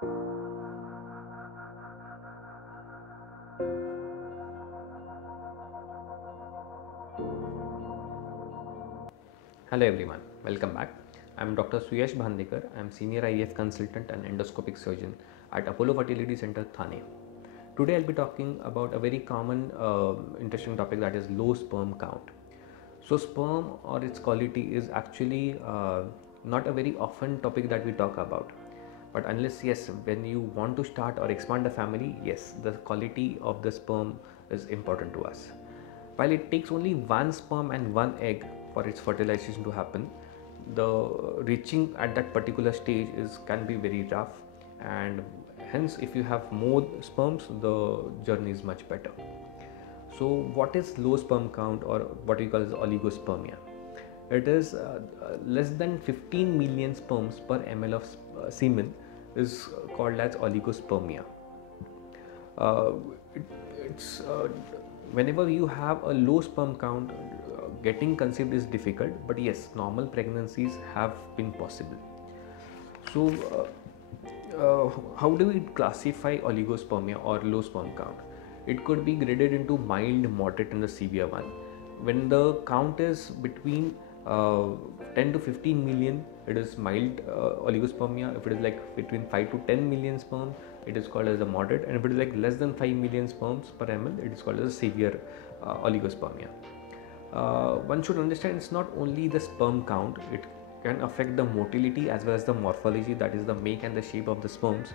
Hello everyone, welcome back. I'm Dr. Suyash Bhandekar. I'm Senior IVF Consultant and Endoscopic Surgeon at Apollo Fertility Center, Thane. Today I'll be talking about a very common interesting topic, that is low sperm count. So sperm or its quality is actually not a very often topic that we talk about. But unless, yes, when you want to start or expand a family, yes, the quality of the sperm is important to us. While it takes only one sperm and one egg for its fertilization to happen, the reaching at that particular stage can be very rough, and hence if you have more sperms, the journey is much better. So what is low sperm count, or what we call as oligospermia? It is less than 15 million sperms per ml of semen is called as oligospermia. Uh, it, it's Whenever you have a low sperm count, getting conceived is difficult, but yes, normal pregnancies have been possible. So how do we classify oligospermia or low sperm count? It could be graded into mild, moderate, and the severe one. When the count is between 10 to 15 million, it is mild oligospermia. If it is like between 5 to 10 million sperm, it is called as a moderate, and if it is like less than 5 million sperms per ml, it is called as a severe oligospermia. One should understand it's not only the sperm count, it can affect the motility as well as the morphology, that is the make and the shape of the sperms,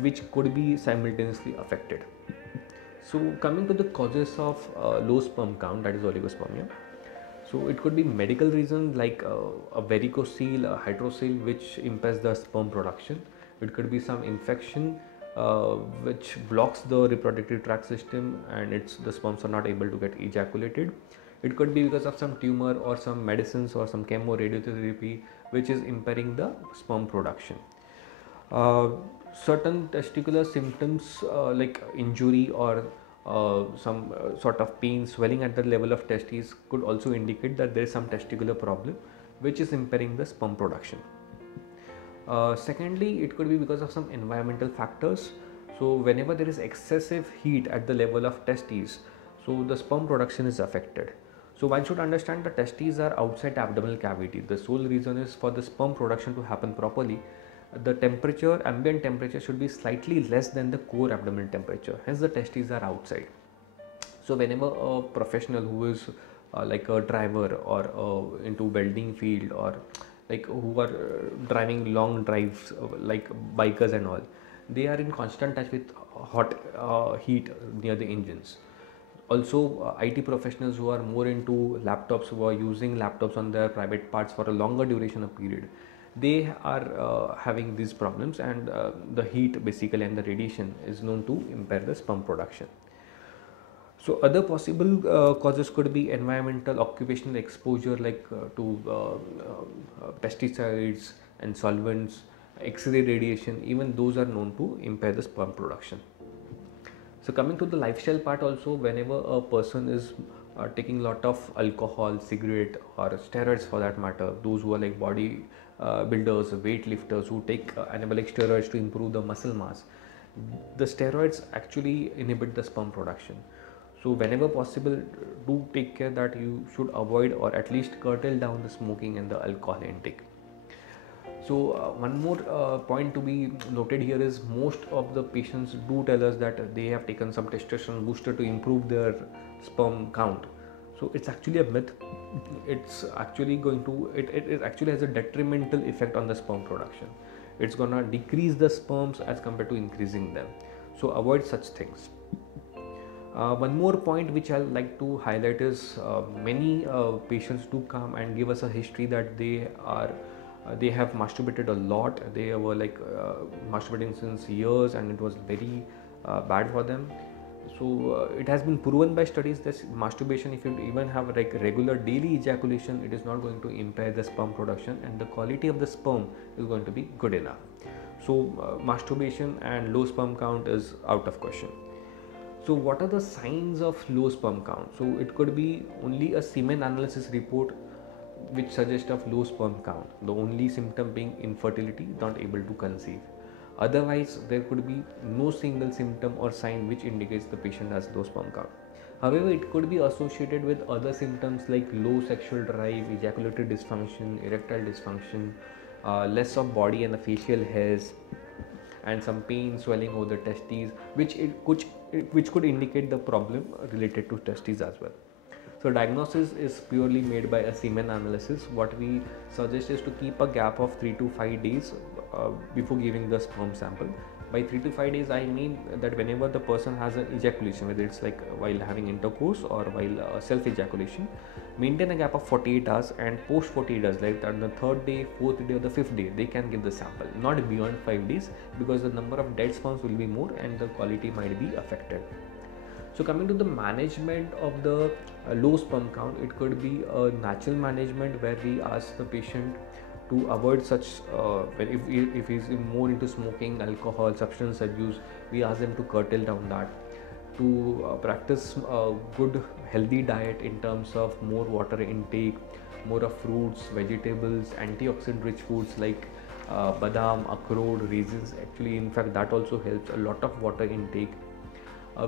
which could be simultaneously affected. So coming to the causes of low sperm count, that is oligospermia. So it could be medical reasons like a varicocele, a hydrocele, which impairs the sperm production. It could be some infection which blocks the reproductive tract system, and the sperms are not able to get ejaculated. It could be because of some tumor or some medicines or some chemo radiotherapy which is impairing the sperm production. Uh, Certain testicular symptoms like injury or some sort of pain, swelling at the level of testes could also indicate that there is some testicular problem which is impairing the sperm production. Secondly, it could be because of some environmental factors. So whenever there is excessive heat at the level of testes, so the sperm production is affected. So one should understand the testes are outside the abdominal cavity. The sole reason is for the sperm production to happen properly, the temperature, ambient temperature, should be slightly less than the core abdominal temperature. Hence the testes are outside. So whenever a professional who is like a driver or into welding field, or like who are driving long drives like bikers and all, they are in constant touch with hot heat near the engines. Also IT professionals who are more into laptops, who are using laptops on their private parts for a longer duration of period, they are having these problems, and the heat basically and the radiation is known to impair the sperm production. So other possible causes could be environmental, occupational exposure, like to pesticides and solvents, X-ray radiation. Even those are known to impair the sperm production. So coming to the lifestyle part also, whenever a person is taking a lot of alcohol, cigarette, or steroids for that matter, those who are like body builders, weight lifters, who take anabolic steroids to improve the muscle mass, the steroids actually inhibit the sperm production. So whenever possible, do take care that you should avoid or at least curtail down the smoking and the alcohol intake. So one more point to be noted here is most of the patients do tell us that they have taken some testosterone booster to improve their sperm count. So it's actually a myth. It's actually it actually has a detrimental effect on the sperm production. It's gonna decrease the sperms as compared to increasing them. So avoid such things. One more point which I'd like to highlight is many patients do come and give us a history that they have masturbated a lot. They were like masturbating since years, and it was very bad for them. So it has been proven by studies that masturbation, if you even have like regular daily ejaculation, it is not going to impair the sperm production, and the quality of the sperm is going to be good enough. So masturbation and low sperm count is out of question. So what are the signs of low sperm count? So it could be only a semen analysis report which suggests of low sperm count, the only symptom being infertility, not able to conceive. Otherwise, there could be no single symptom or sign which indicates the patient has low sperm count. However, it could be associated with other symptoms like low sexual drive, ejaculatory dysfunction, erectile dysfunction, less of body and the facial hairs, and some pain, swelling over the testes, which could indicate the problem related to testes as well. So diagnosis is purely made by a semen analysis. What we suggest is to keep a gap of 3 to 5 days before giving the sperm sample. By 3 to 5 days, I mean that whenever the person has an ejaculation, whether it's like while having intercourse or while self ejaculation, maintain a gap of 48 hours, and post 48 hours, like on the third day, fourth day, or the fifth day, they can give the sample, not beyond 5 days, because the number of dead sperms will be more and the quality might be affected. So coming to the management of the low sperm count, it could be a natural management where we ask the patient to avoid such, if he's more into smoking, alcohol, substance abuse, we ask them to curtail down that, to practice a good healthy diet in terms of more water intake, more of fruits, vegetables, antioxidant rich foods like badam, akhroad, raisins. Actually, in fact, that also helps. A lot of water intake.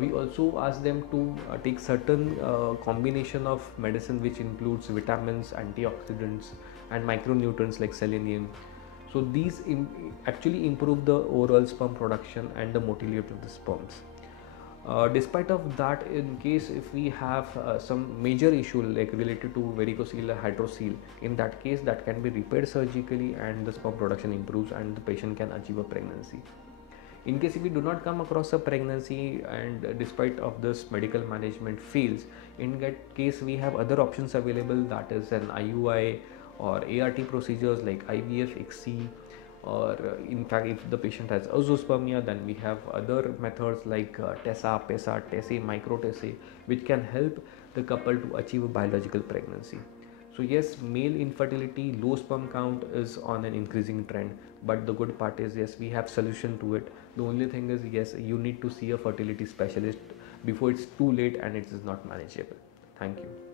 We also ask them to take certain combination of medicine which includes vitamins, antioxidants, and micronutrients like selenium. So these actually improve the overall sperm production and the motility of the sperms. Despite of that, in case if we have some major issue like related to varicocele or hydrocele, in that case that can be repaired surgically and the sperm production improves and the patient can achieve a pregnancy. In case if we do not come across a pregnancy and despite of this medical management fails, in that case we have other options available, that is an IUI or ART procedures like IVF, ICSI, or in fact if the patient has azoospermia, then we have other methods like TESA, PESA, TESE, micro-TESE, which can help the couple to achieve a biological pregnancy. So yes, male infertility, low sperm count is on an increasing trend, but the good part is yes, we have solution to it. The only thing is yes, you need to see a fertility specialist before it's too late and it is not manageable. Thank you.